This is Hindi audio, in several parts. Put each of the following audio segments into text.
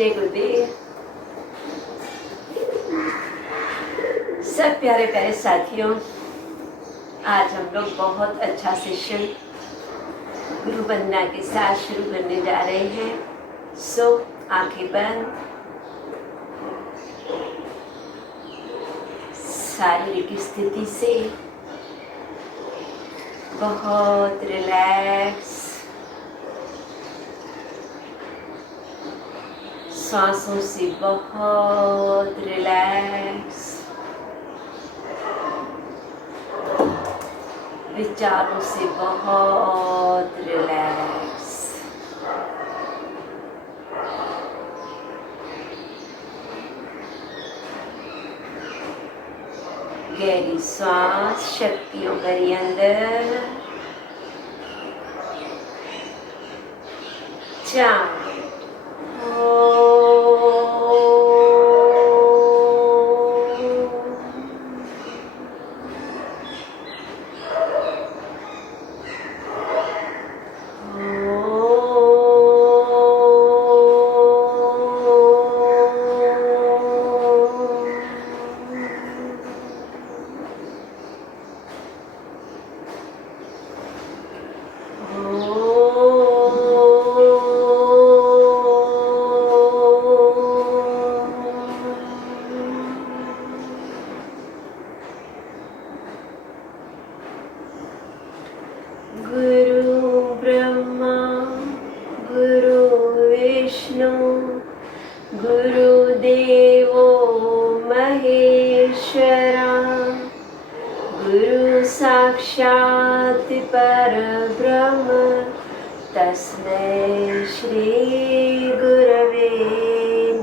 नमस्ते गुरुदेव। सब प्यारे प्यारे साथियों, आज हम लोग बहुत अच्छा सेशन गुरु वंदना के साथ शुरू करने जा रहे हैं। सो आंखें बंद, शारीरिक स्थिति से बहुत रिलैक्स, सांसों से बहुत रिलैक्स, विचारों से बहुत रिलैक्स। गहरी सांस शक्तियों भरी अंदर, 4 गुरु ब्रह्मा गुरु विष्णु गुरुदेवो महेश्वरा, गुरु साक्षात् परब्रह्म तस्मै श्री गुरवे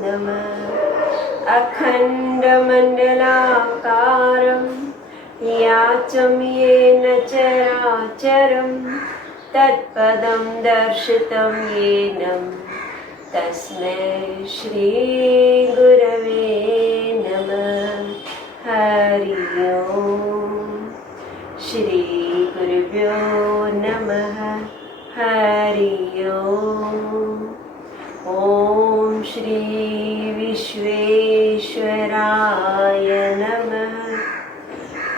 नमः। अखण्डमण्डलाकारं याचं येन चराचरं तत्पदं दर्शितं येन तस्मै श्री गुरवे नमः। हरि ओम। श्री गुरुभ्यो नमः। हरि ओम। ओम श्री विश्वेश्वराय नमः।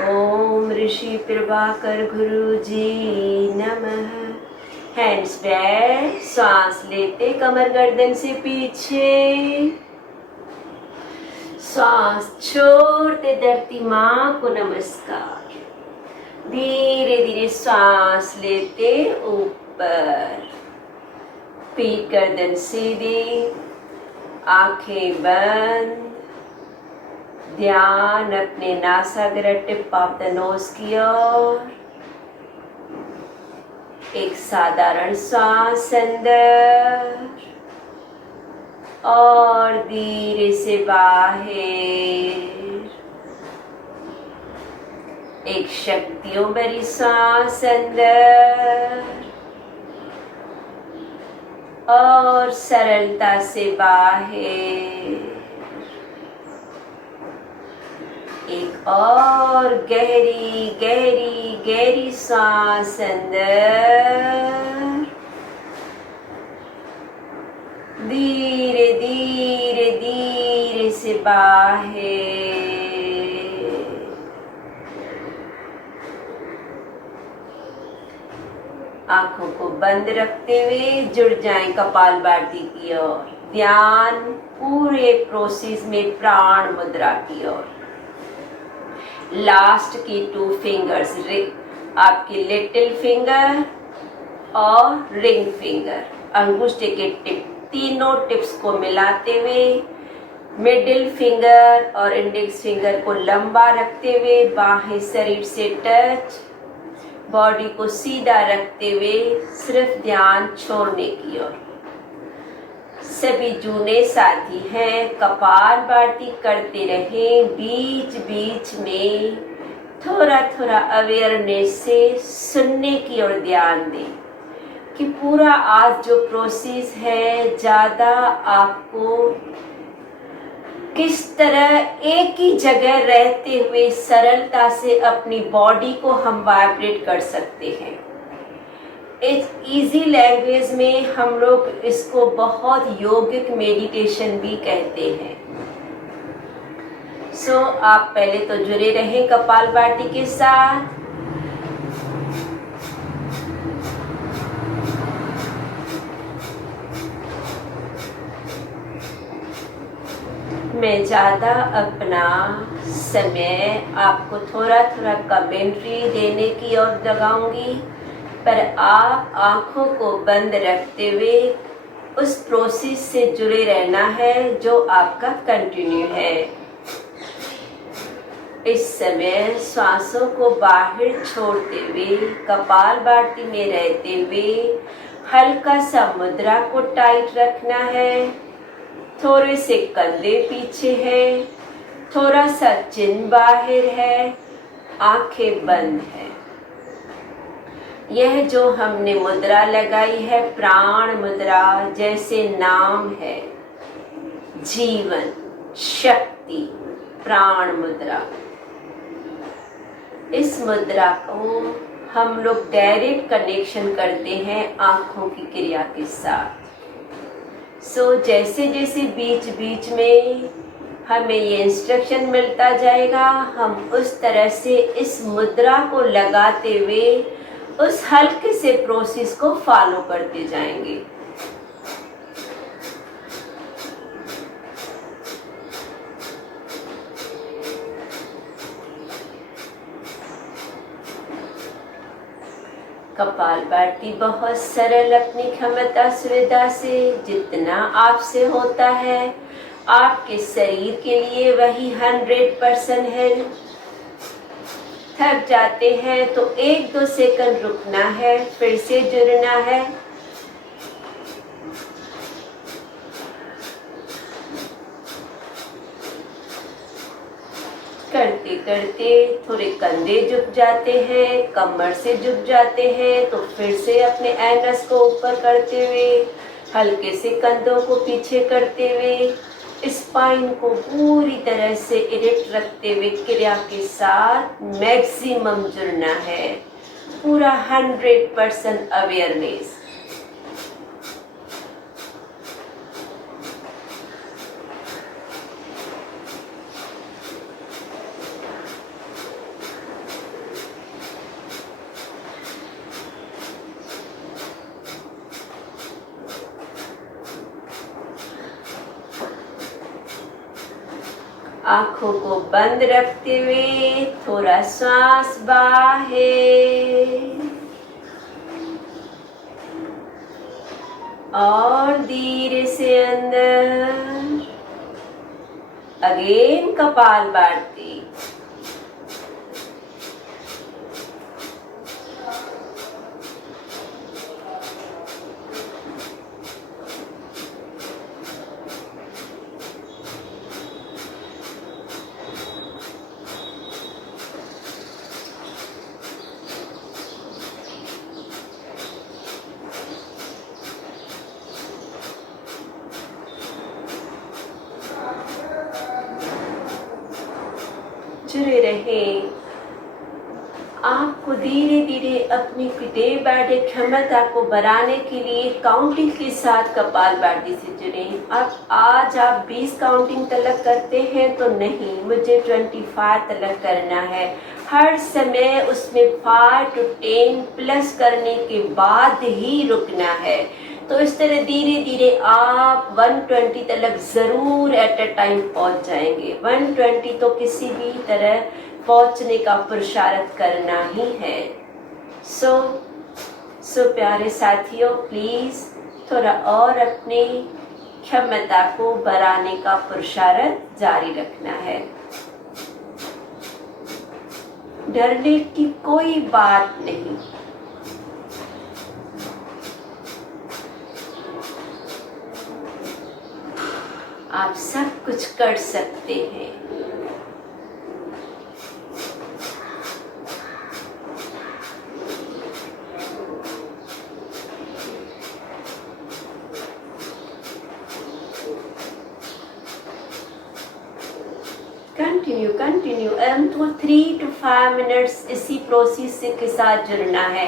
ओम ऋषि प्रभाकर गुरु जी नमः। हैंड्स बैक, सांस लेते कमर गर्दन से पीछे, सांस छोड़ते धरती माँ को नमस्कार। धीरे धीरे सांस लेते ऊपर, पीठ गर्दन सीधी, आंखें बंद। ध्यान अपने नासाग्र टिप ऑफ द नोज की ओर। एक साधारण सांस अंदर और धीरे से बाहर। एक शक्तियों भरी सांस अंदर और सरलता से बाहर। एक और गहरी गहरी गहरी सांस अंदर, धीरे धीरे धीरे से बाहर। आंखों को बंद रखते हुए जुड़ जाएं कपालभाति की ओर। ध्यान पूरे प्रोसेस में प्राण मुद्रा की ओर। लास्ट की 2 फिंगर्स, आपकी लिटिल फिंगर और रिंग फिंगर, अंगूठे के टिप, तीनों टिप्स को मिलाते हुए मिडिल फिंगर और इंडेक्स फिंगर को लंबा रखते हुए बाहें शरीर से टच, बॉडी को सीधा रखते हुए सिर्फ ध्यान छोड़ने की ओर। सभी जूने साथी हैं, कपालभाति करते रहें। बीच बीच में थोड़ा थोड़ा अवेयरनेस से सुनने की ओर ध्यान दें कि पूरा आज जो प्रोसेस है, ज़्यादा आपको किस तरह एक ही जगह रहते हुए सरलता से अपनी बॉडी को हम वाइब्रेट कर सकते हैं। इस इजी लैंग्वेज में हम लोग इसको बहुत योगिक मेडिटेशन भी कहते हैं। सो आप पहले तो जुड़े रहें कपालभाति के साथ। मैं ज़्यादा अपना समय आपको थोड़ा थोड़ा कमेंट्री देने की ओर लगाऊंगी, पर आप आंखों को बंद रखते हुए उस प्रोसेस से जुड़े रहना है जो आपका कंटिन्यू है। इस समय सांसों को बाहर छोड़ते हुए कपालभाति में रहते हुए हल्का सा मुद्रा को टाइट रखना है। थोड़े से कंधे पीछे है, थोड़ा सा चिन बाहर है, आंखें बंद है। यह जो हमने मुद्रा लगाई है प्राण मुद्रा, जैसे नाम है जीवन शक्ति प्राण मुद्रा। इस मुद्रा को हम लोग डायरेक्ट कनेक्शन करते हैं आंखों की क्रिया के साथ। सो जैसे जैसे बीच बीच में हमें ये इंस्ट्रक्शन मिलता जाएगा, हम उस तरह से इस मुद्रा को लगाते हुए उस हल्के से प्रोसेस को फॉलो करते जाएंगे। कपालभाति बहुत सरल अपनी क्षमता सुविधा से जितना आपसे होता है आपके शरीर के लिए वही 100% है। थक जाते हैं तो 1-2 सेकंड रुकना है, फिर से जुड़ना है। करते करते थोड़े कंधे झुक जाते हैं, कमर से झुक जाते हैं, तो फिर से अपने एनस को ऊपर करते हुए हल्के से कंधों को पीछे करते हुए स्पाइन को पूरी तरह से इरेक्ट रखते हुए क्रिया के साथ मैक्सिमम जुड़ना है। पूरा 100% अवेयरनेस। आंखों को बंद रखते हुए थोड़ा सांस बाहर और धीरे से अंदर। अगेन कपालभाति। जुड़े रहें। आपको धीरे धीरे अपनी डे बाय डे क्षमता को बढ़ाने के लिए काउंटिंग के साथ कपालभाति से जुड़ें। अब आज आप 20 काउंटिंग तलक करते हैं तो नहीं, मुझे 25 तलक करना है। हर समय उसमें 5 to 10 प्लस करने के बाद ही रुकना है। तो इस तरह धीरे धीरे आप 120 तलक जरूर एट अ टाइम पहुंच जाएंगे। 120 तो किसी भी तरह पहुंचने का पुरुषार्थ करना ही है। सो प्यारे साथियों, प्लीज थोड़ा और अपनी क्षमता को बढ़ाने का पुरुषार्थ जारी रखना है। डरने की कोई बात नहीं। आप सब कुछ कर सकते हैं। कंटिन्यू तो 3 to 5 मिनट्स इसी प्रोसेस के साथ जुड़ना है।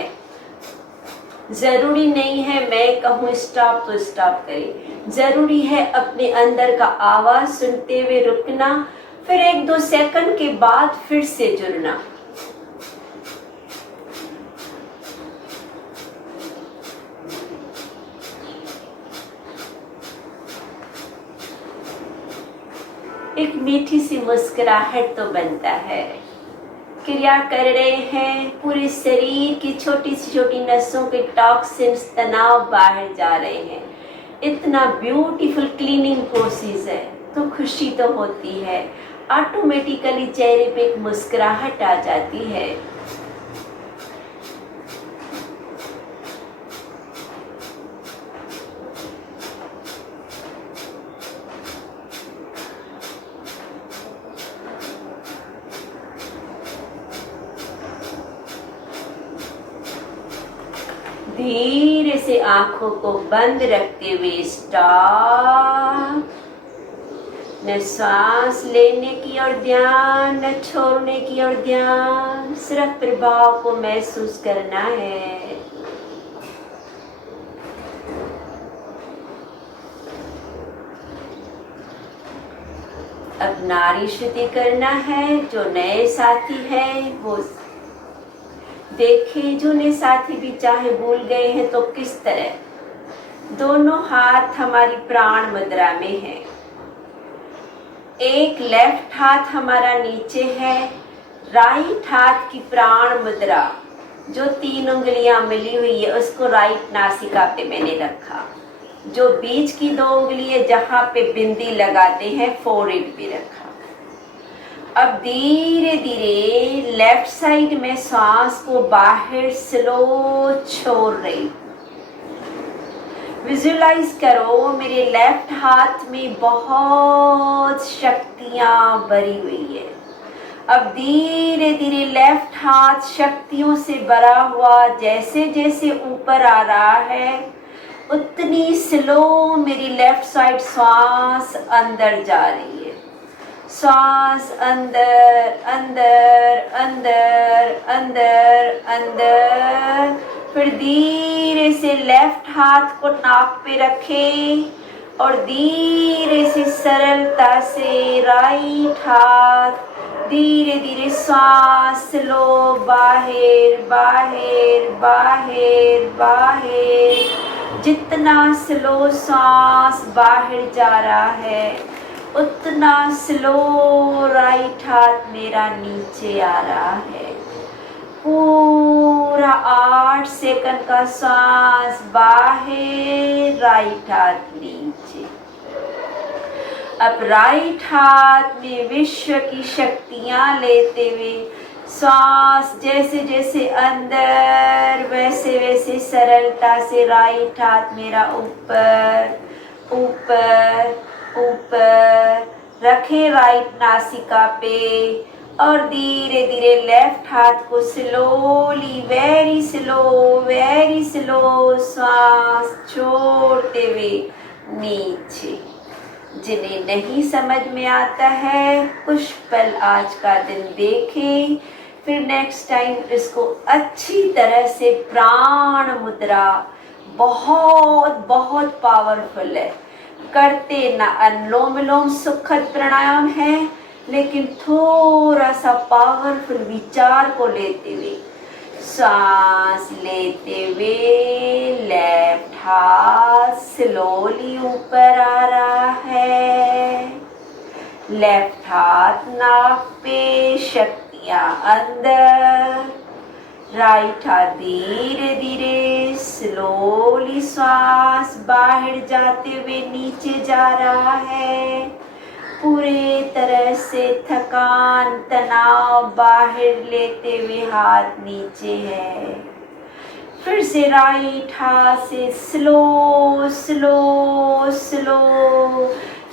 जरूरी नहीं है मैं कहूँ स्टॉप तो स्टॉप करें, जरूरी है अपने अंदर का आवाज सुनते हुए रुकना, फिर 1-2 सेकंड के बाद फिर से जुड़ना। एक मीठी सी मुस्कुराहट तो बनता है। क्रिया कर रहे हैं, पूरे शरीर की छोटी सी छोटी नसों के टॉक्सिन्स, तनाव बाहर जा रहे हैं। इतना ब्यूटीफुल क्लीनिंग प्रोसेस है, तो खुशी तो होती है, ऑटोमेटिकली चेहरे पे एक मुस्कुराहट आ जाती है। धीरे से आंखों को बंद रखते हुए स्टॉप। न सांस लेने की ओर ध्यान, न छोड़ने की ओर ध्यान, सिर्फ प्रभाव को महसूस करना है। अब नाड़ी शुद्धि करना है। जो नए साथी हैं वो देखें, जो नए साथी भी चाहे भूल गए हैं तो किस तरह दोनों हाथ हमारी प्राण मुद्रा में है। एक लेफ्ट हाथ हमारा नीचे है, राइट हाथ की प्राण मुद्रा जो 3 उंगलियां मिली हुई है उसको राइट नासिका पे मैंने रखा। जो बीच की 2 उंगली है जहां पे बिंदी लगाते हैं फोरहेड पे रखा। अब धीरे धीरे लेफ्ट साइड में सांस को बाहर स्लो छोड़ रही। विजुलाइज करो मेरे लेफ्ट हाथ में बहुत शक्तियां भरी हुई है। अब धीरे धीरे लेफ्ट हाथ शक्तियों से भरा हुआ जैसे जैसे ऊपर आ रहा है उतनी स्लो मेरी लेफ्ट साइड सांस अंदर जा रही है। सांस अंदर अंदर अंदर अंदर अंदर। फिर धीरे से लेफ्ट हाथ को नाक पे रखें और धीरे से सरलता से राइट हाथ धीरे धीरे सांस लो बाहर बाहर बाहर बाहर। जितना स्लो सांस बाहर जा रहा है उतना स्लो राइट हाथ मेरा नीचे आ रहा है। पूरा 8 सेकंड का सांस बाहर, राइट हाथ नीचे। अब राइट हाथ में विश्व की शक्तियां लेते हुए सांस जैसे जैसे अंदर वैसे वैसे सरलता से राइट हाथ मेरा ऊपर ऊपर ऊपर रखे राइट नासिका पे और धीरे धीरे लेफ्ट हाथ को स्लोली वेरी स्लो सांस छोड़ते हुए नीचे। जिन्हें नहीं समझ में आता है कुछ पल आज का दिन देखें, फिर नेक्स्ट टाइम इसको अच्छी तरह से प्राण मुद्रा बहुत बहुत पावरफुल है करते ना। अनुलोम विलोम सुखद प्राणायाम है लेकिन थोड़ा सा पावरफुल विचार को लेते हुए सांस लेते हुए लेफ्ट हाथ स्लोली ऊपर आ रहा है। लेफ्ट हाथ नाक पे, शक्तियां अंदर। राइट हाथ धीरे धीरे स्लोली सांस बाहर जाते हुए नीचे जा रहा है। पूरे तरह से थकान तनाव बाहर लेते हुए हाथ नीचे है। फिर से राइट हाथ से स्लो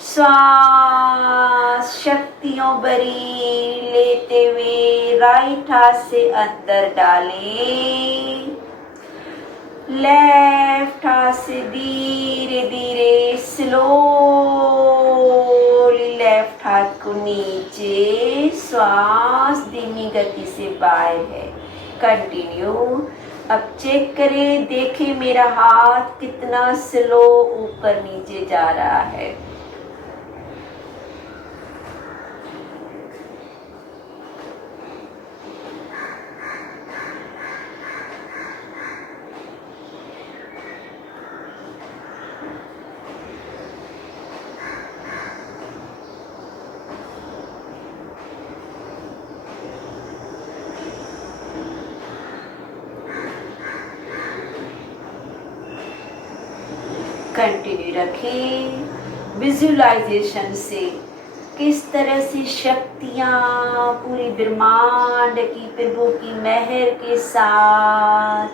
सांस शक्तियों भरी लेते हुए राइट हाथ से अंदर डालें। लेफ्ट हाथ से धीरे धीरे स्लोली लेफ्ट हाथ को नीचे। सांस धीमी गति से बाहर है। कंटिन्यू। अब चेक करें, देखें मेरा हाथ कितना स्लो ऊपर नीचे जा रहा है। कंटिन्यू रखें विजुअलाइजेशन से किस तरह से शक्तियाँ पूरी ब्रह्मांड की प्रभु की मेहर के साथ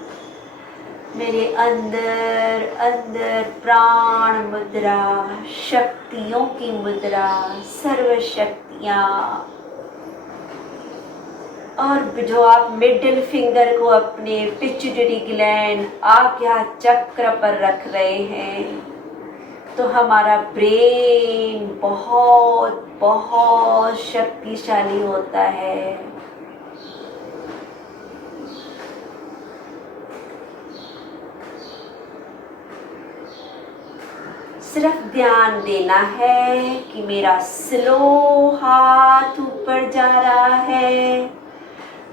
मेरे अंदर अंदर प्राण मुद्रा, शक्तियों की मुद्रा, सर्व शक्तियाँ। और जो आप मिडिल फिंगर को अपने पिट्यूटरी ग्लैंड आज्ञा चक्र पर रख रहे हैं, तो हमारा ब्रेन बहुत बहुत शक्तिशाली होता है। सिर्फ ध्यान देना है कि मेरा स्लो हाथ ऊपर जा रहा है,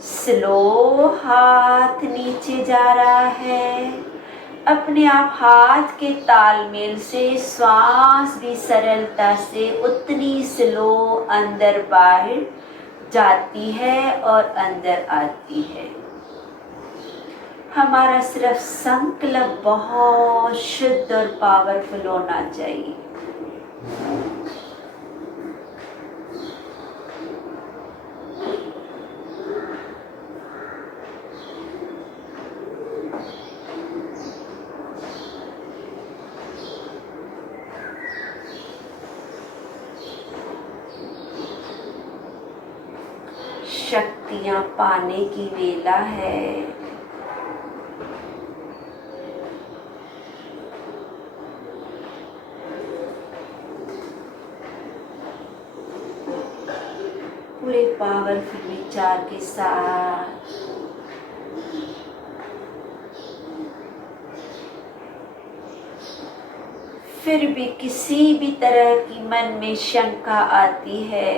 स्लो हाथ नीचे जा रहा है। अपने आप हाथ के तालमेल से श्वास भी सरलता से उतनी स्लो अंदर बाहर जाती है और अंदर आती है। हमारा सिर्फ संकल्प बहुत शुद्ध और पावरफुल होना चाहिए। शक्तियां पाने की वेला है। पूरे पावरफुल विचार के साथ फिर भी किसी भी तरह की मन में शंका आती है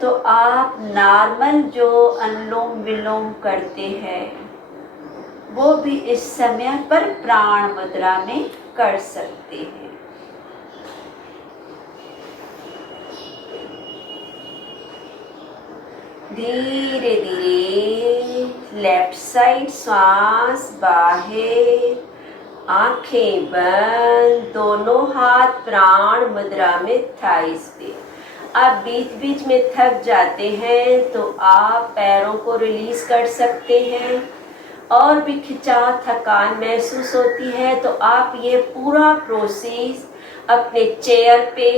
तो आप नॉर्मल जो अनुलोम विलोम करते हैं वो भी इस समय पर प्राण मुद्रा में कर सकते हैं। धीरे धीरे लेफ्ट साइड श्वास बाहर, आंखें बंद, दोनों हाथ प्राण मुद्रा में थाइस पे। आप बीच बीच में थक जाते हैं तो आप पैरों को रिलीज कर सकते हैं। और भी खिंचाव थकान महसूस होती है तो आप ये पूरा प्रोसेस अपने चेयर पे,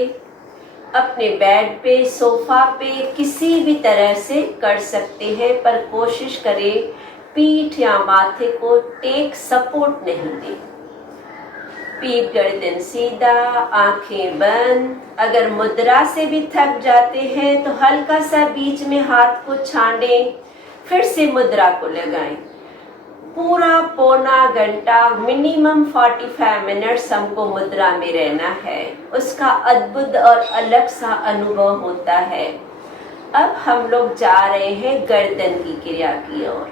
अपने बेड पे, सोफा पे किसी भी तरह से कर सकते हैं, पर कोशिश करें पीठ या माथे को टेक सपोर्ट नहीं दें। पीठ गर्दन सीधा, आंखें बंद। अगर मुद्रा से भी थक जाते हैं तो हल्का सा बीच में हाथ को छांडें, फिर से मुद्रा को लगाएं। पूरा पौना घंटा, मिनिमम 45 मिनट्स हमको मुद्रा में रहना है। उसका अद्भुत और अलग सा अनुभव होता है। अब हम लोग जा रहे हैं गर्दन की क्रिया की ओर।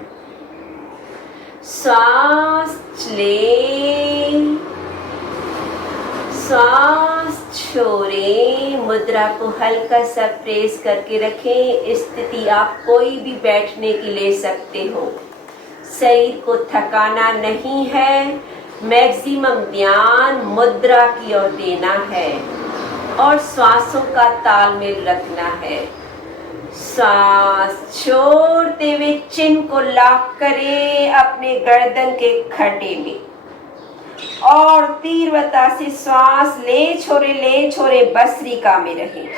श्वास लें, श्वास छोड़ें, मुद्रा को हल्का सा प्रेस करके रखें। स्थिति आप कोई भी बैठने की ले सकते हो। शरीर को थकाना नहीं है, मैक्सिमम ध्यान मुद्रा की ओर देना है और श्वासों का तालमेल रखना है। सांस छोड़ते हुए चिन को लॉक करें अपने गर्दन के खड्डे में और तीव्रता से श्वास ले छोड़े भस्त्रिका में रहें।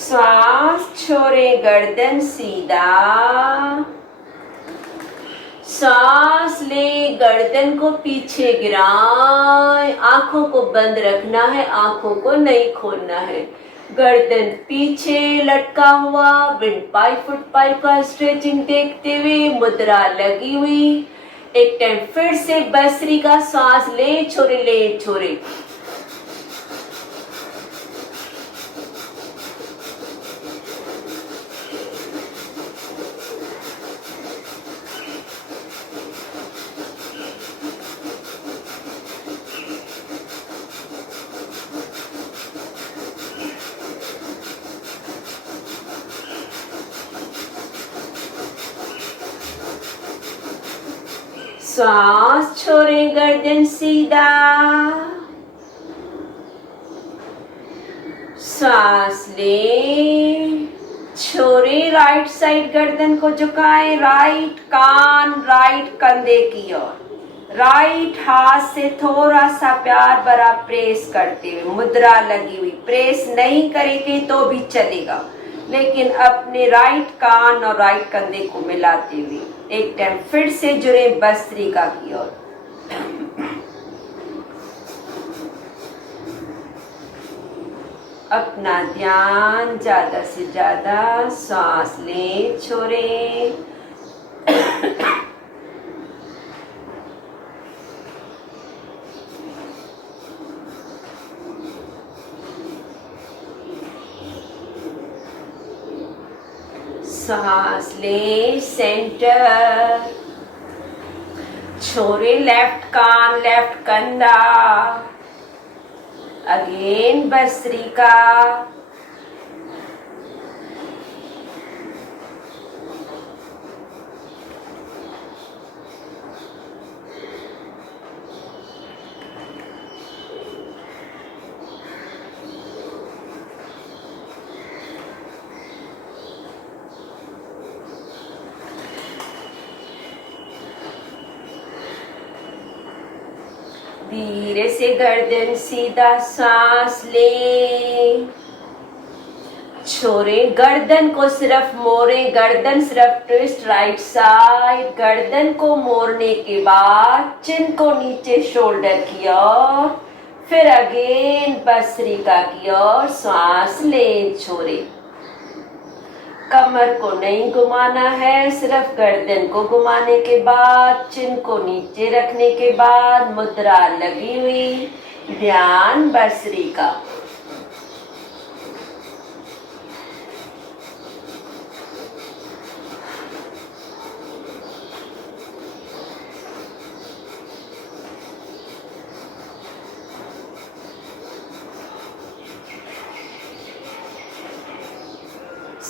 श्वास छोड़े, गर्दन सीधा, सांस ले, गर्दन को पीछे गिराएं, आंखों को बंद रखना है, आंखों को नहीं खोलना है। गर्दन पीछे लटका हुआ, विंड पाइप फुट पाइप का स्ट्रेचिंग देखते हुए, मुद्रा लगी हुई। एक टाइम फिर से बसरी का सांस ले छोड़े, ले छोड़े। सांस छोड़े, गर्दन सीधा। सांस ले, छोड़े, राइट साइड गर्दन को झुकाएं, राइट कान राइट कंधे की ओर। राइट हाथ से थोड़ा सा प्यार भरा प्रेस करते हुए, मुद्रा लगी हुई। प्रेस नहीं करेंगे तो भी चलेगा, लेकिन अपने राइट कान और राइट कंधे को मिलाते हुए एक टाइम फिर से जुड़े भस्त्रिका की ओर। अपना ध्यान ज्यादा से ज्यादा सांस ले छोड़े। सांस ले, सेंटर, छोड़े, लेफ्ट कान लेफ्ट कंधा। अगेन भस्त्रिका। धीरे से गर्दन सीधा, सांस ले, छोड़े, गर्दन को सिर्फ मोड़े, गर्दन सिर्फ ट्विस्ट राइट साइड। गर्दन को मोड़ने के बाद चिन को नीचे शोल्डर की ओर, फिर अगेन भस्त्रिका की ओर सांस ले छोड़े। कमर को नहीं घुमाना है, सिर्फ गर्दन को घुमाने के बाद, चिन को नीचे रखने के बाद, मुद्रा लगी हुई, ध्यान भस्त्रिका।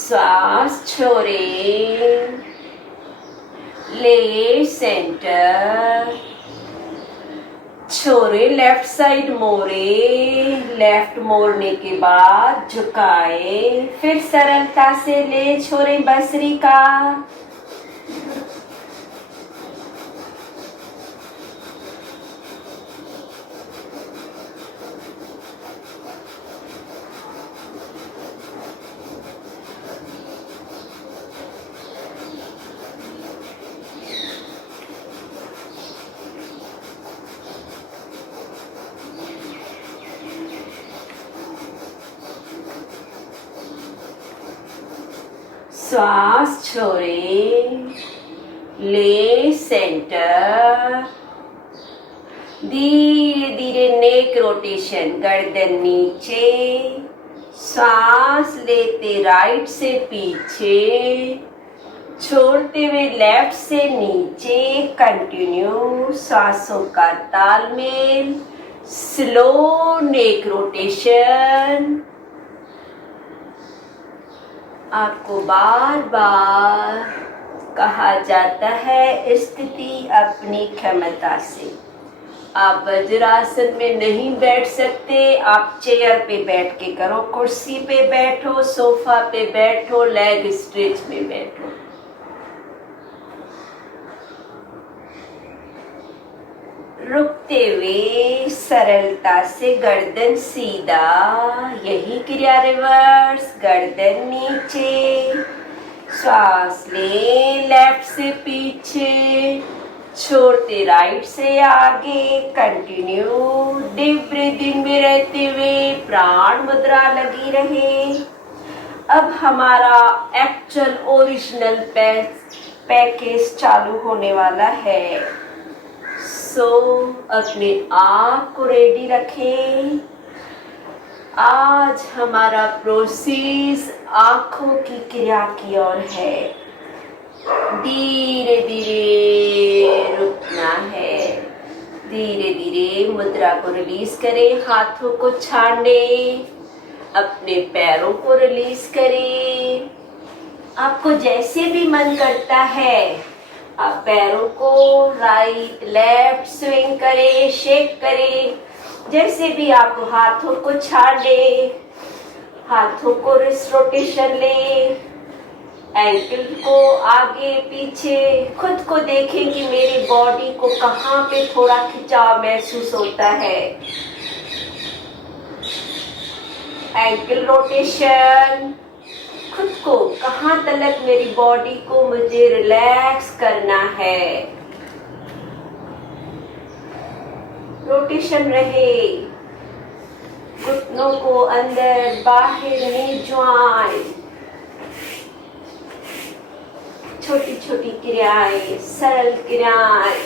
सांस छोड़े, ले, सेंटर, छोड़े, लेफ्ट साइड मोड़े, लेफ्ट मोड़ने के बाद झुकाए, फिर सरलता से ले छोड़े भस्त्रिका। सांस छोड़े, ले, सेंटर, धीरे धीरे नेक रोटेशन, गर्दन नीचे, सांस लेते राइट से पीछे, छोड़ते हुए लेफ्ट से नीचे। कंटिन्यू, सांसों का तालमेल, स्लो नेक रोटेशन। आपको बार बार कहा जाता है स्थिति अपनी क्षमता से। आप वज्रासन में नहीं बैठ सकते, आप चेयर पे बैठ के करो, कुर्सी पे बैठो, सोफा पे बैठो, लेग स्ट्रेच में बैठो। रुकते हुए सरलता से गर्दन सीधा, यही क्रिया रिवर्स। गर्दन नीचे, सांस ले, लेफ्ट से पीछे, छोड़ते राइट से आगे, कंटिन्यू। डीप ब्रीदिंग में रहते हुए प्राण मुद्रा लगी रहे। अब हमारा एक्चुअल ओरिजिनल पैकेज चालू होने वाला है। सो अपने आप को रेडी रखें। आज हमारा प्रोसेस आंखों की क्रिया की ओर है। धीरे धीरे रुकना है। धीरे धीरे मुद्रा को रिलीज करें। हाथों को छाने, अपने पैरों को रिलीज करें। आपको जैसे भी मन करता है आप पैरों को राइट लेफ्ट स्विंग करें, शेक करें। जैसे भी आप हाथों को छाने, हाथों को रिस्ट रोटेशन लें, एंकल को आगे पीछे। खुद को देखें कि मेरी बॉडी को कहाँ पे थोड़ा खिंचाव महसूस होता है। एंकल रोटेशन, खुद को कहाँ तक मेरी बॉडी को मुझे रिलैक्स करना है। रोटेशन रहे। घुटनों को अंदर बाहर में ज्वाइन। छोटी छोटी क्रियाएं, सरल क्रियाएं,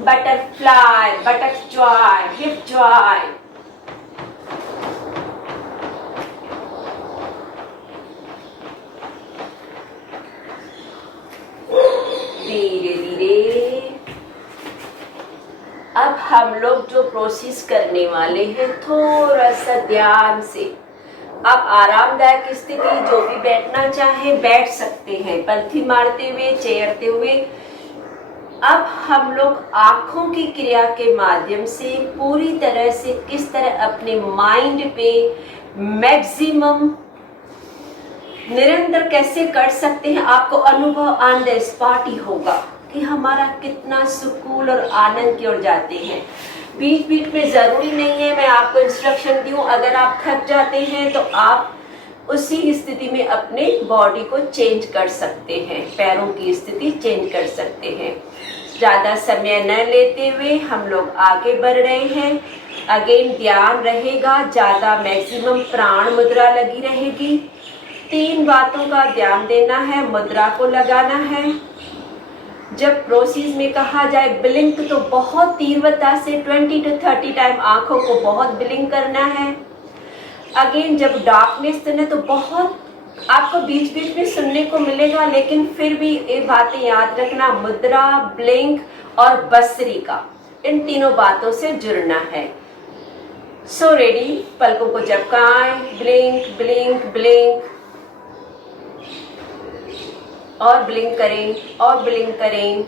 बटरफ्लाई, बटक ज्वाइन, हिप ज्वाइन। धीरे धीरे अब हम लोग जो प्रोसेस करने वाले हैं, थोड़ा सा ध्यान से आप आरामदायक स्थिति जो भी बैठना चाहे बैठ सकते हैं, पलथी मारते हुए, चेयरते हुए। अब हम लोग आंखों की क्रिया के माध्यम से पूरी तरह से किस तरह अपने माइंड पे मैक्सिमम निरंतर कैसे कर सकते हैं, आपको अनुभव ऑन द स्पॉट ही होगा कि हमारा कितना सुकून और आनंद की ओर जाते हैं। बीच बीच में जरूरी नहीं है मैं आपको इंस्ट्रक्शन दूं। अगर आप थक जाते हैं तो आप उसी स्थिति में अपने बॉडी को चेंज कर सकते हैं, पैरों की स्थिति चेंज कर सकते हैं। ज्यादा समय न लेते हुए हम लोग आगे बढ़ रहे हैं। अगेन ध्यान रहेगा, ज्यादा मैक्सिमम प्राण मुद्रा लगी रहेगी। 3 बातों का ध्यान देना है, मुद्रा को लगाना है। जब प्रोसेस में कहा जाए ब्लिंक तो बहुत तीव्रता से 20 to 30 टाइम आंखों को बहुत ब्लिंक करना है। अगेन जब डार्कनेस है तो बहुत आपको बीच बीच में सुनने को मिलेगा, लेकिन फिर भी ये बातें याद रखना, मुद्रा, ब्लिंक और बसरी का, इन तीनों बातों से जुड़ना है। सो रेडी, पलकों को झपकाएं, ब्लिंक ब्लिंक ब्लिंक, और ब्लिंक करें और ब्लिंक करें,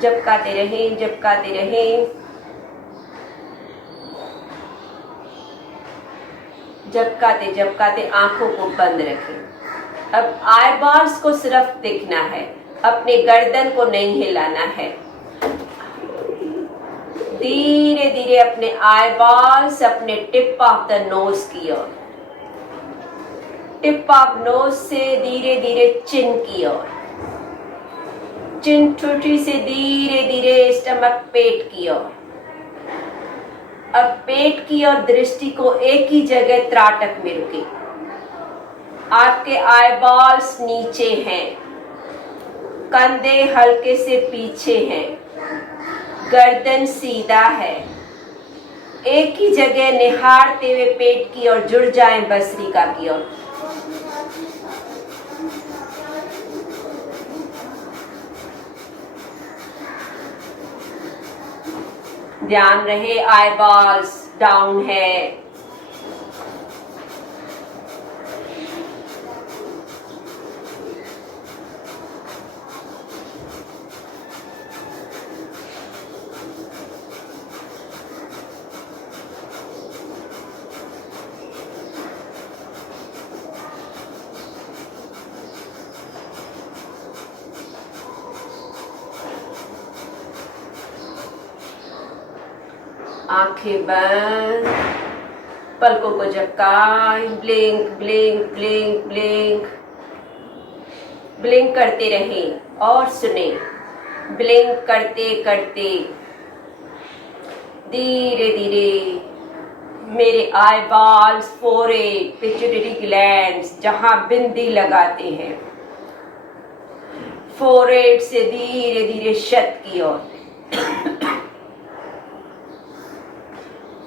झपकाते रहें झपकाते रहें, झपकाते झपकाते आंखों को बंद रखें। अब आई बॉल्स को सिर्फ दिखना है, अपने गर्दन को नहीं हिलाना है। धीरे धीरे अपने आई बॉल्स अपने टिप ऑफ द नोज की ओर, टिप ऑफ नोज से धीरे धीरे चिन की ओर, चिन ठुठी से धीरे धीरे स्टमक पेट की ओर। अब पेट की ओर दृष्टि को एक ही जगह त्राटक में रुके। आपके आई बॉल्स नीचे हैं, कंधे हल्के से पीछे हैं, गर्दन सीधा है। एक ही जगह निहारते हुए पेट की ओर जुड़ जाएं भस्त्रिका की ओर। ध्यान रहे आई बॉल्स डाउन है। आंखें बंद, पलकों को झपकाएं, blink blink blink blink, blink करते रहें और सुने। ब्लिंक करते करते धीरे धीरे मेरे आई बॉल्स, फोरहेड, पिट्यूटरी ग्लैंड्स जहां बिंदी लगाते हैं, फोरहेड से धीरे धीरे शत की ओर,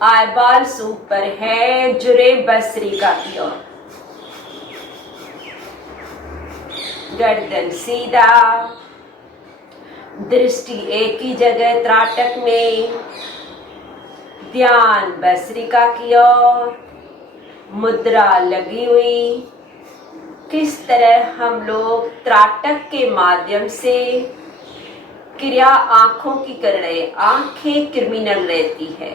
आई बॉल्स ऊपर है जुरे भस्त्रिका की ओर, गर्दन सीधा, दृष्टि एक ही जगह त्राटक में, ध्यान भस्त्रिका की ओर, मुद्रा लगी हुई। किस तरह हम लोग त्राटक के माध्यम से क्रिया आंखों की कर रहे, आंखें क्रिमिनल रहती है,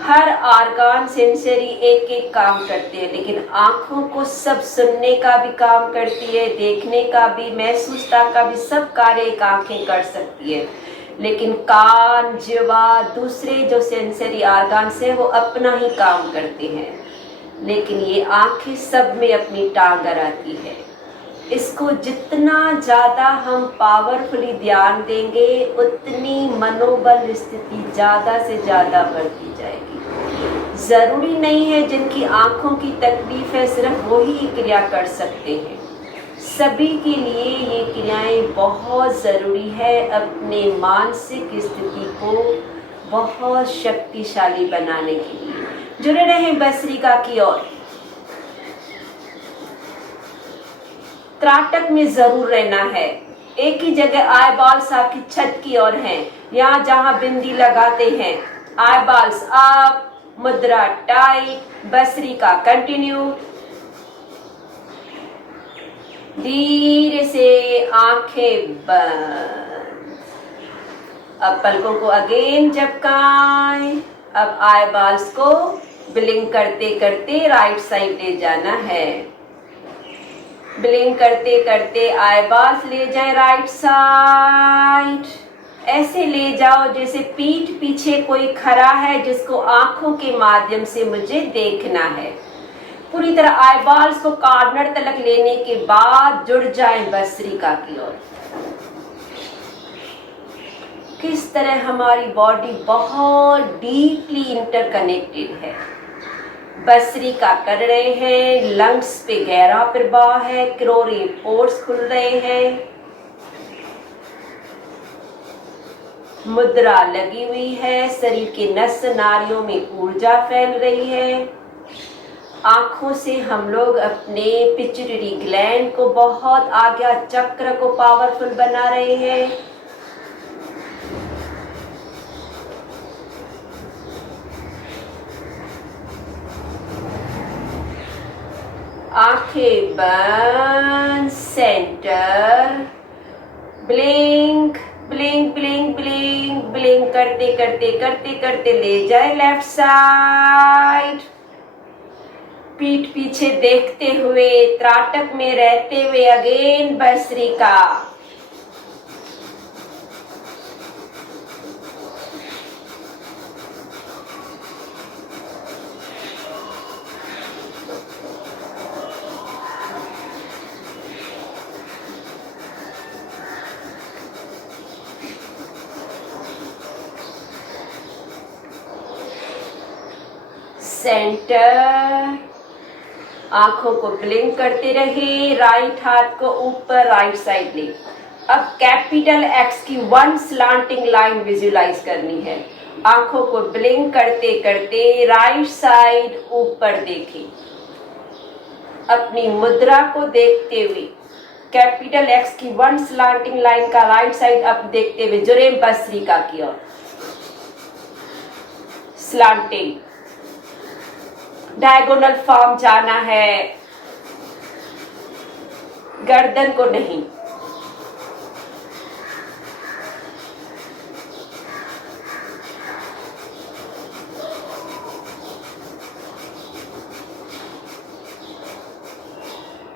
हर आर्गान सेंसरी एक एक काम करते हैं, लेकिन आंखों को सब सुनने का भी काम करती है, देखने का भी, महसूसता का भी, सब कार्य एक आंखें कर सकती है। लेकिन कान, जिह्वा, दूसरे जो सेंसरी आर्गान्स है वो अपना ही काम करते हैं, लेकिन ये आंखें सब में अपनी टांग अड़ाती है। इसको जितना ज्यादा हम पावरफुली ध्यान देंगे उतनी मनोबल स्थिति ज्यादा से ज्यादा बढ़ती जाएगी। जरूरी नहीं है जिनकी आंखों की तकलीफ है सिर्फ वही क्रिया कर सकते हैं, सभी के लिए ये क्रियाएं बहुत जरूरी है अपने मानसिक स्थिति को बहुत शक्तिशाली बनाने के लिए। जुड़े रहें भस्त्रिका की ओर। त्राटक में जरूर रहना है, एक ही जगह आई बॉल्स आपकी छत की ओर हैं, यहाँ जहां बिंदी लगाते हैं, आई बॉल्स अप, मुद्रा टाइट, भस्त्रिका कंटिन्यू। धीरे से आंखें बंद, अब पलकों को अगेन झपकाएं। अब आई बॉल्स को ब्लिंक करते करते राइट साइड ले जाना है, ब्लिंक करते करते आई बॉल्स ले जाएं राइट साइड। ऐसे ले जाओ जैसे पीठ पीछे कोई खड़ा है जिसको आंखों के माध्यम से मुझे देखना है। पूरी तरह आई बॉल्स को कॉर्नर तलक लेने के बाद जुड़ जाएं भस्त्रिका की ओर। किस तरह हमारी बॉडी बहुत डीपली इंटरकनेक्टेड है। भस्त्रिका कर रहे हैं, लंग्स पे गहरा प्रभाव है, क्रोरी पोर्स खुल रहे हैं, मुद्रा लगी हुई है, शरीर के नस नाड़ियों में ऊर्जा फैल रही है। आंखों से हम लोग अपने पिट्यूटरी ग्लैंड को बहुत आज्ञा चक्र को पावरफुल बना रहे हैं। आंखें बंद, centre, blink blink blink blink blink करते करते करते करते ले जाए लेफ्ट साइड। पीठ पीछे देखते हुए, त्राटक में रहते हुए अगेन भस्त्रिका। सेंटर, आंखों को ब्लिंक करते रहे, राइट हाथ को ऊपर राइट साइड ले। अब कैपिटल एक्स की वन स्लांटिंग लाइन विजुलाइज करनी है। आंखों को ब्लिंक करते करते राइट साइड ऊपर देखें, अपनी मुद्रा को देखते हुए कैपिटल एक्स की वन स्लांटिंग लाइन का राइट साइड अप देखते हुए जुरे भस्त्रिका की ओर। स्लांटिंग डायगोनल फॉर्म जाना है, गर्दन को नहीं।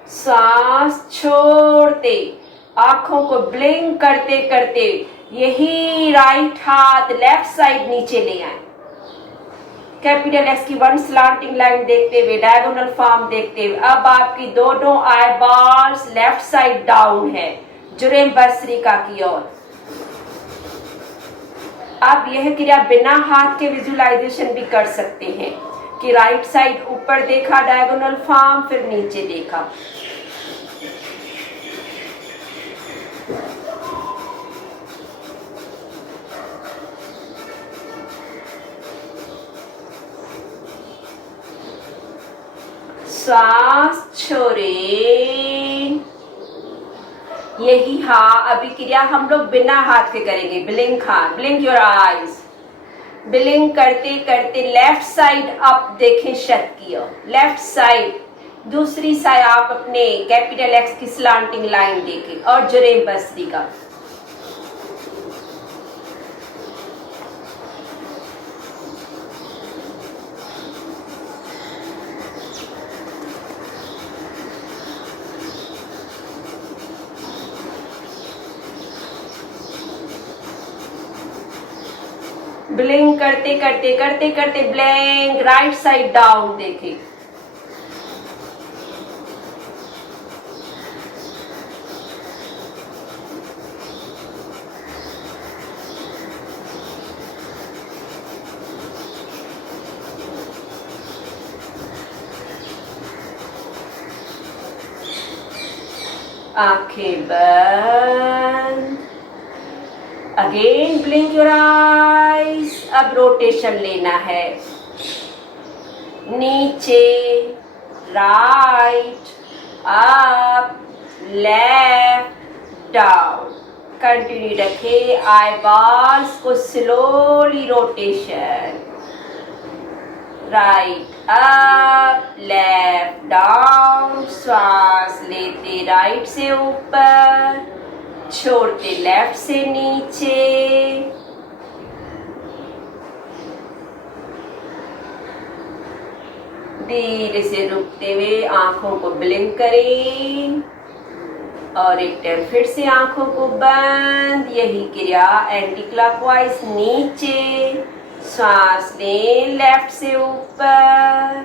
सांस छोड़ते, आंखों को ब्लिंक करते करते यही राइट हाथ लेफ्ट साइड नीचे ले आए। कैपिटल एक्स की वन स्लांटिंग लाइन देखते हुए, डायगोनल फॉर्म देखते हुए। अब आपकी दोनों आई बॉल्स लेफ्ट साइड डाउन है, जुरेम भस्त्रिका की ओर। आप यह क्रिया बिना हाथ के विजुलाइजेशन भी कर सकते हैं कि राइट साइड ऊपर देखा डायगोनल फॉर्म, फिर नीचे देखा। श्वास छोड़े। यही अभी क्रिया हम लोग बिना हाथ के करेंगे। Blink, blink your eyes. Blink करते करते लेफ्ट साइड आप देखें शत की ओर, लेफ्ट साइड। दूसरी साइड आप अपने कैपिटल एक्स की स्लांटिंग लाइन देखें और जुरेम भस्त्रिका। ब्लिंक करते करते करते करते ब्लिंक राइट साइड डाउन देखें। आंखें बंद। Again blink your eyes. अब रोटेशन लेना है, नीचे, right, up, left, down. Continue रखे। आई बॉल्स को slowly rotation, right up, left down. श्वास लेते राइट से ऊपर, छोड़ते लेफ्ट से नीचे। धीरे से रुकते हुए आंखों को ब्लिंक करें और एक टाइम फिर से आंखों को बंद। यही क्रिया एंटी क्लॉकवाइज नीचे। श्वास लें लेफ्ट से ऊपर,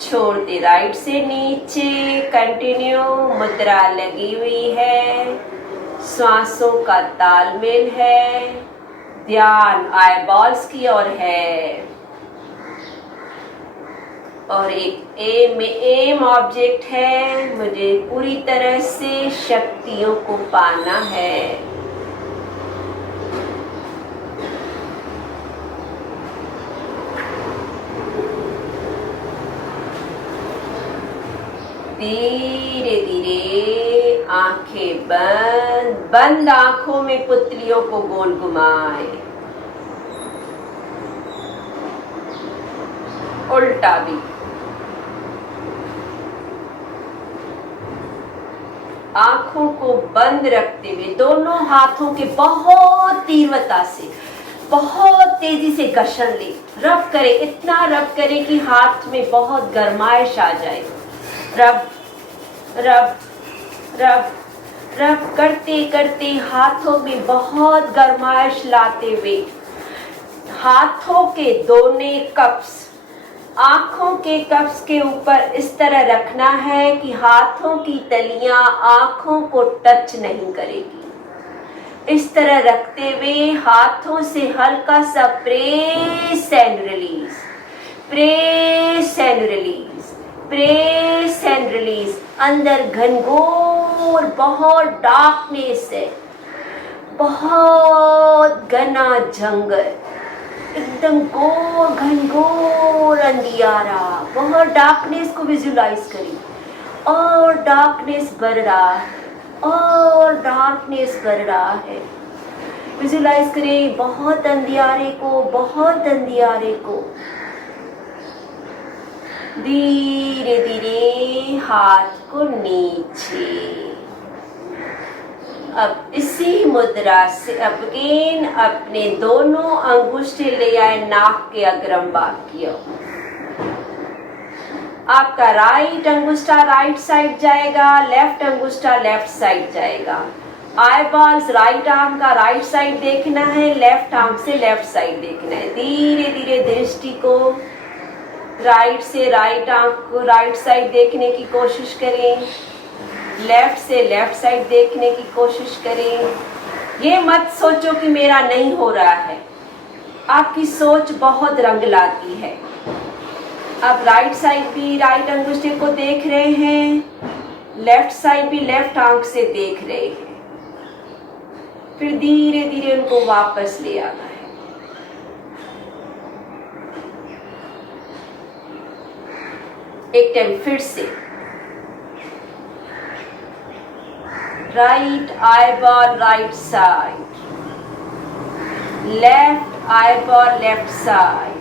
छोड़ते राइट से नीचे। कंटिन्यू। मुद्रा लगी हुई है, श्वासों का तालमेल है, ध्यान आई बॉल्स की ओर है और एक एम ऑब्जेक्ट है। मुझे पूरी तरह से शक्तियों को पाना है। धीरे धीरे आंखें बंद। बंद आंखों में पुतलियों को गोल घुमाए, उल्टा भी। आंखों को बंद रखते हुए दोनों हाथों के बहुत तीव्रता से, बहुत तेजी से घर्षण ले, रब करें। इतना रब करें कि हाथ में बहुत गर्माइश आ जाए। रब रब रब रब करते करते हाथों में बहुत गर्माइश लाते हुए हाथों के दोनों कप्स आंखों के कप्स के ऊपर इस तरह रखना है कि हाथों की तलियां आंखों को टच नहीं करेगी। इस तरह रखते हुए हाथों से हल्का सा press and release, press and release, press and release. अंदर घनघोर बहुत डार्कनेस है, बहुत घना जंगल, एकदम घोर घनघोर अंधियारा। बहुत डार्कनेस को विजुलाइज करें और डार्कनेस बढ़ रहा है और डार्कनेस बढ़ रहा है। विजुलाइज करें बहुत अंधियारे को, बहुत अंधियारे को। धीरे धीरे हाथ को नीचे। अब इसी मुद्रा से अगेन अपने दोनों अंगूठे ले आए नाक के अग्रम भाग की ओर। आपका राइट अंगूठा राइट साइड जाएगा, लेफ्ट अंगूठा लेफ्ट साइड जाएगा। आई बॉल्स राइट आर्म का राइट साइड देखना है, लेफ्ट आर्म से लेफ्ट साइड देखना है। धीरे धीरे दृष्टि को राइट से राइट आंख को राइट साइड देखने की कोशिश करें। लेफ्ट से लेफ्ट साइड देखने की कोशिश करें। ये मत सोचो कि मेरा नहीं हो रहा है, आपकी सोच बहुत रंग लाती है। अब राइट साइड भी राइट अंगूठे को देख रहे हैं, लेफ्ट साइड भी लेफ्ट आंख से देख रहे हैं। फिर धीरे धीरे उनको वापस ले आना है। एक टाइम फिर से right eyeball right side, left eyeball left side,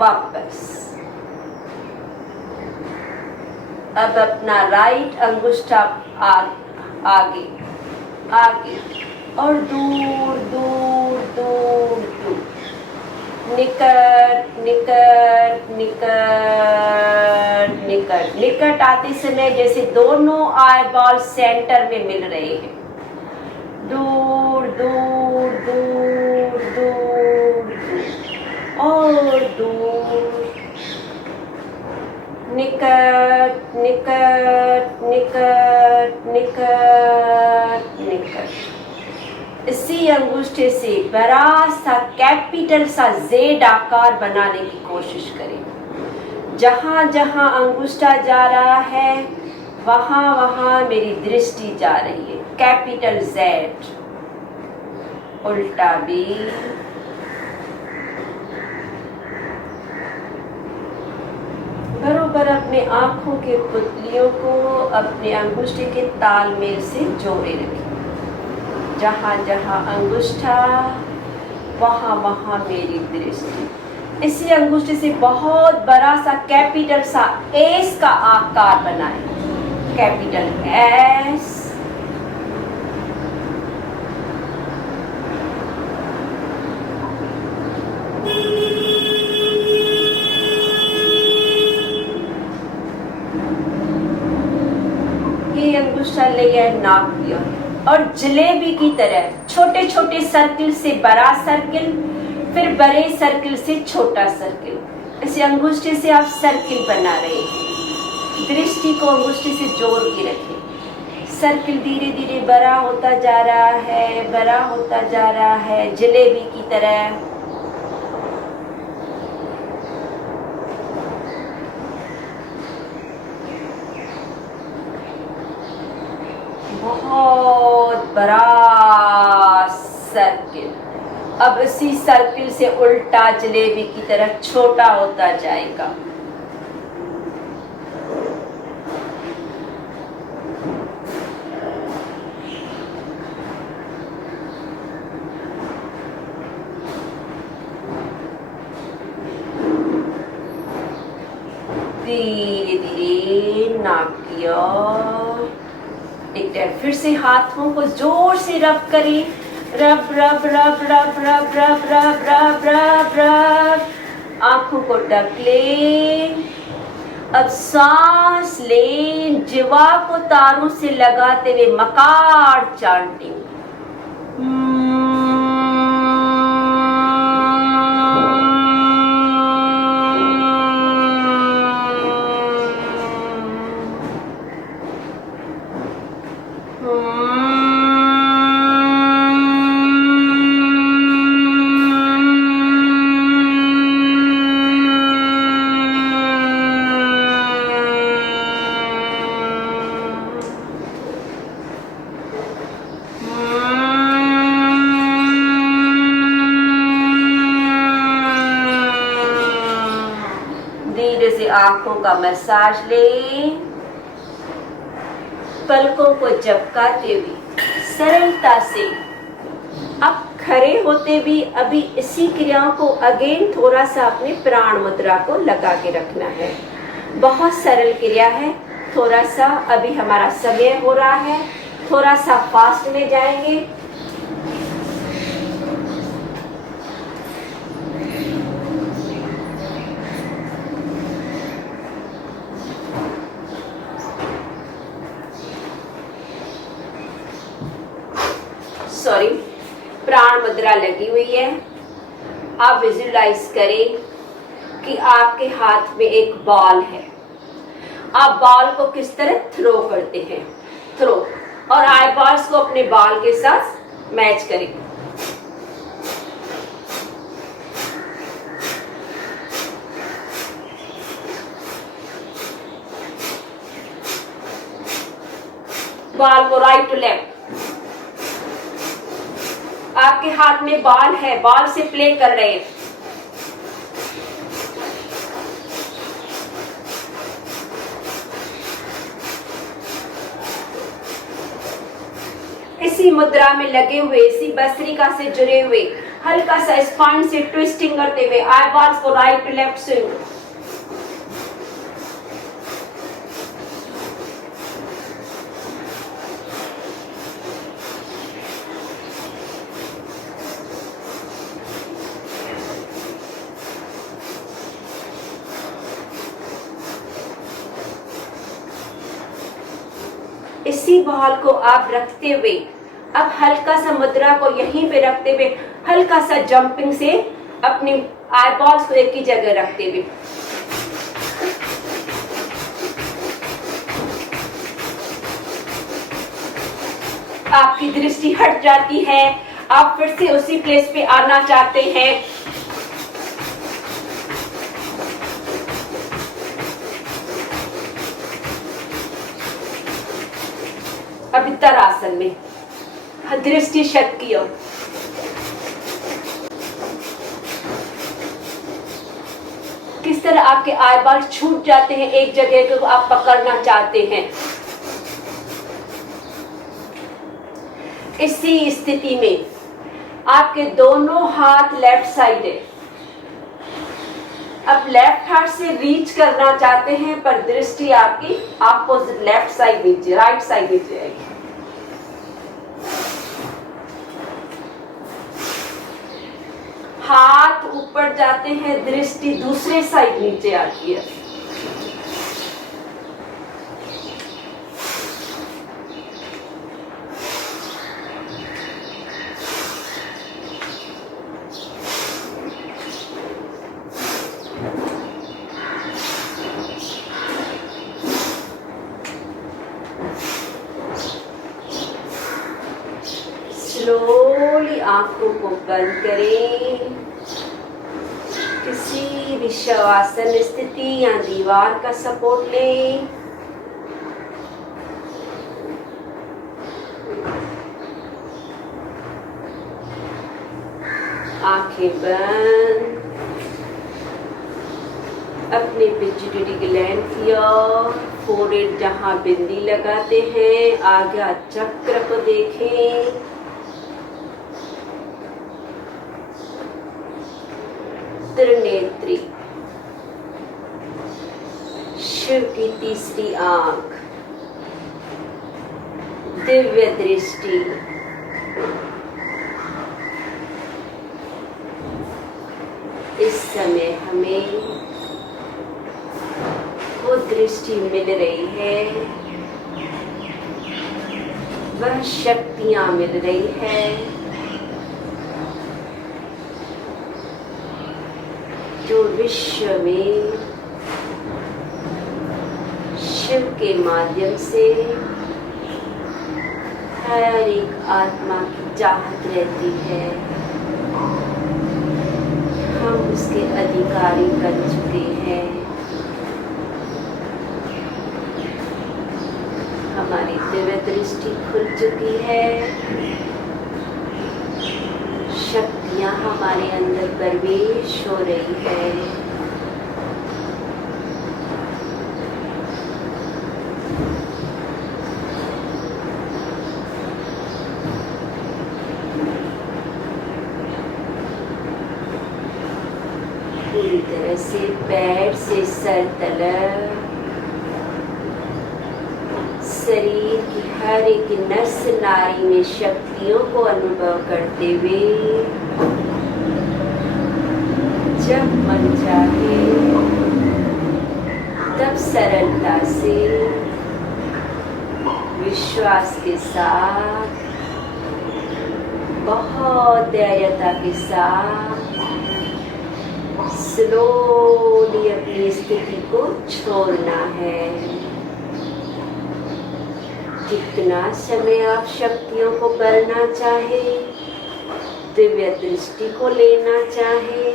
वापस। अब अपना राइट अंगूठा आगे आगे और दूर दूर दूर दूर, निकट निकट निकट निकट। निकट आते समय जैसे दोनों आईबॉल सेंटर में मिल रहे हैं। दूर दूर दूर दूर और दूर, निकट निकट निकट निकट निकट। इसी अंगूठे से बड़ा सा कैपिटल सा जेड आकार बनाने की कोशिश करें। जहां जहां अंगूठा जा रहा है वहां वहां मेरी दृष्टि जा रही है। Capital Z. उल्टा भी, बरोबर अपने आंखों के पुतलियों को अपने अंगूठे के तालमेल से जोड़े रखें। जहाँ जहाँ अंगूठा वहाँ वहाँ मेरी दृष्टि। इसी अंगूठे से बहुत बड़ा सा कैपिटल सा एस का आकार बनाएं। Capital S. ये अंगूठा ले गया नाक की ओर और जलेबी की तरह छोटे छोटे सर्किल से बड़ा सर्किल, फिर बड़े सर्किल से छोटा सर्किल। इसे अंगूठे से आप सर्किल बना रहे हैं। दृष्टि को अंगूठे से जोड़ के रखें। सर्किल धीरे धीरे बड़ा होता जा रहा है, बड़ा होता जा रहा है, जलेबी की तरह। बहुत बड़ा सर्किल। अब इसी सर्किल से उल्टा जलेबी की तरह छोटा होता जाएगा। धीरे धीरे नाक की ओर। एक टाइम फिर से हाथों को जोर से रब करें। रब रब रब रब रब रब रब रब रब रब। आंखों को ढक लें। अब सांस लें। जिवा को तारों से लगाते हुए मकार चांटिंग। आंखों का मसाज लें। पलकों को झपकाते हुए सरलता से अब खड़े होते भी अभी इसी क्रियाओं को अगेन थोड़ा सा अपने प्राण मुद्रा को लगा के रखना है। बहुत सरल क्रिया है। थोड़ा सा अभी हमारा समय हो रहा है, थोड़ा सा फास्ट में जाएंगे। सॉरी, प्राण मुद्रा लगी हुई है। आप विजुलाइज करें कि आपके हाथ में एक बॉल है। आप बॉल को किस तरह थ्रो करते हैं, थ्रो, और आई बॉल्स को अपने बॉल के साथ मैच करें। बॉल को राइट टू लेफ्ट, आपके हाथ में बॉल है, बॉल से प्ले कर रहे हैं। इसी मुद्रा में लगे हुए, इसी भस्त्रिका से जुड़े हुए, हल्का सा स्पाइन से ट्विस्टिंग करते हुए आई बॉल्स को राइट टू लेफ्ट स्विंग। इसी बॉल को आप रखते हुए अब हल्का सा मुद्रा को यहीं पे रखते हुए हल्का सा जंपिंग से अपनी आई बॉल्स को एक ही जगह रखते हुए आपकी दृष्टि हट जाती है, आप फिर से उसी प्लेस पे आना चाहते हैं। अब उत्तरासन में दृष्टि शत की ओर, किस तरह आपके आई बॉल छूट जाते हैं, एक जगह को आप पकड़ना चाहते हैं। इसी स्थिति में आपके दोनों हाथ लेफ्ट साइड है। अब लेफ्ट हाथ से रीच करना चाहते हैं, पर दृष्टि आपकी अपोजिट लेफ्ट साइड नीचे, राइट साइड नीचे आएगी। हाथ ऊपर जाते हैं, दृष्टि दूसरे साइड नीचे आती है। स्लोली आंखों को बंद करें। किसी भी शवासन स्थिति या दीवार का सपोर्ट लें। आंखें बंद। अपने पिट्यूटरी ग्लैंड की ओर, फोरहेड जहां बिंदी लगाते हैं, आज्ञा चक्र को देखें। त्रिनेत्री, शिव की तीसरी आंख, दिव्य दृष्टि। इस समय हमें वो दृष्टि मिल रही है, वह शक्तियां मिल रही है जो विश्व में शिव के माध्यम से हर एक आत्मा की चाहत रहती है। हम उसके अधिकारी बन चुके हैं। हमारी दिव्य दृष्टि खुल चुकी है। शक्तियां हमारे अंदर प्रवेश हो रही है। पूरी तरह से पैर से सर तक शरीर की हर एक नस नाड़ी में शक्तियों को अनुभव करते हुए जब मन चाहे तब सरलता से, विश्वास के साथ, बहुत धैर्यता के साथ स्लोली अपनी स्थिति को छोड़ना है। जितना समय आप शक्तियों को करना चाहे, दिव्य दृष्टि को लेना चाहे,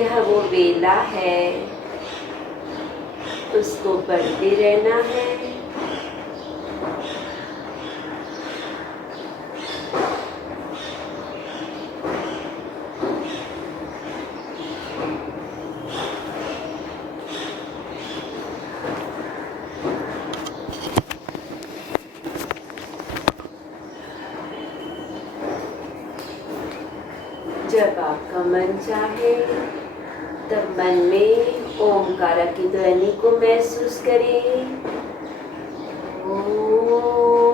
यह वो वेला है, उसको बढ़ते रहना है। जब आपका मन चाहे तब मन में ओमकार की ध्वनि को महसूस करें। ओम।